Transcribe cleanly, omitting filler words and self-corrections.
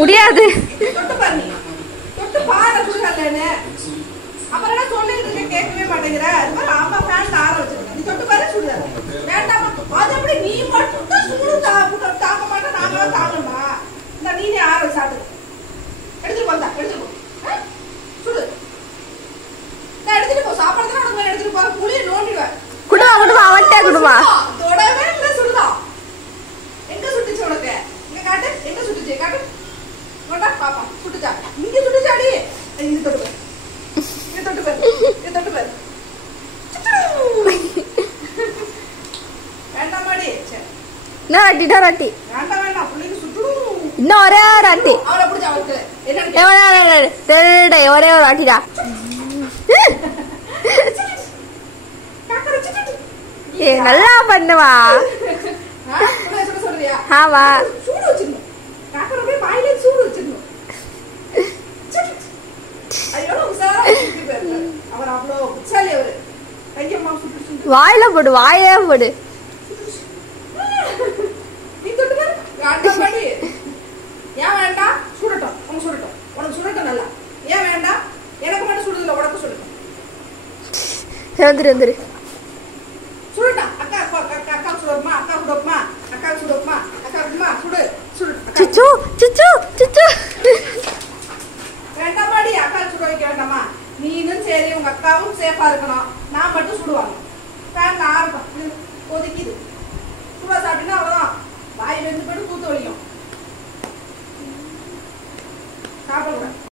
முடியாது. தொட்டு பாரு, தொட்டு பாரு சுடுகல்லன்னு. அப்புறம் என்ன சொல்லிட்டு இருக்க, கேட்கவே மாட்டேங்கிற. அது மாதிரி அம்மா ஃபேன் ஆற வச்சிருக்க, நீ தொட்டு பாரு சுடுகல்ல. வேண்டாமா? அது எப்படி நீ மட்டும் சுடு தாக்க மாட்டேன், நாங்களும் தாங்கணுமா? இந்த நீனே ஆற வச்சு சாப்பிடு. எடுத்துட்டு போந்தா, எடுத்துட்டு போ. சுடு. நான் எடுத்துட்டு போ, சாப்பாடு தான் உனக்கு எடுத்துட்டு போ. புளியை நோண்டிடுவேன். குடுவா குடுவா, அவன்கிட்ட குடுவா. தொடவே இல்லை, சுடுதான். எங்க சுட்டுச்சு உனக்கு? இங்க காட்டு, எங்க சுட்டுச்சு காட்டு. கொண்டா பாப்பா, சுட்டுச்சா? இங்க சுட்டுச்சாடி. இது தொட்டு பாரு, இது தொட்டு பாரு, இது தொட்டு பாரு. வேண்டாமாடி. சரி, இன்னும் ராட்டி. வேண்டாம் வேண்டாம், பிள்ளைக்கு சுட்டுடும். இன்னும் ஒரே ஒரு ராட்டி. அவளை பிடிச்ச அவளுக்கு என்னன்னு ஒரே ஒரு ராட்டிடா. நல்லா பண்ணுவா. சொல்றியா? ஆமா, சூடு வச்சிருந்தோம். காக்கரை போய் வாயிலே சூடு வச்சிருந்தோம். ஐயோ உசாரா அவர் அவ்வளோ புச்சாலி. அவரு கையம்மா சுட்டு வாயில போடு, வாயிலே போடு. நீ தொட்டு பாரு. வேண்டாம். ஏன் வேண்டாம்? சுடட்டும், அவங்க சுடட்டும். உனக்கு சுடட்டும் நல்லா. ஏன் வேண்டாம்? எனக்கு மட்டும் சுடுதில்ல, உனக்கு சுடட்டும். வந்துரு சுடட்டா. அக்கா சுடமா, அக்கா சுடமா, அக்கா சுடமா, அக்கா சுடு சுடு. சுச்சு வேண்டாமாடி, அக்கா சுட வைக்க வேண்டாமா? நீனும் சரி, உங்க அக்காவும் சேஃபா இருக்கணும். நான் மட்டும் சுடுவாங்க. ஃபேன் ஆரம்பம் ஒதுக்கிது. சுட சாப்பிட்டீங்கன்னா அவ்வளவுதான், வாய் வெந்து போட்டு கூத்து வலிக்கும். சாப்பிடக்கூடாது.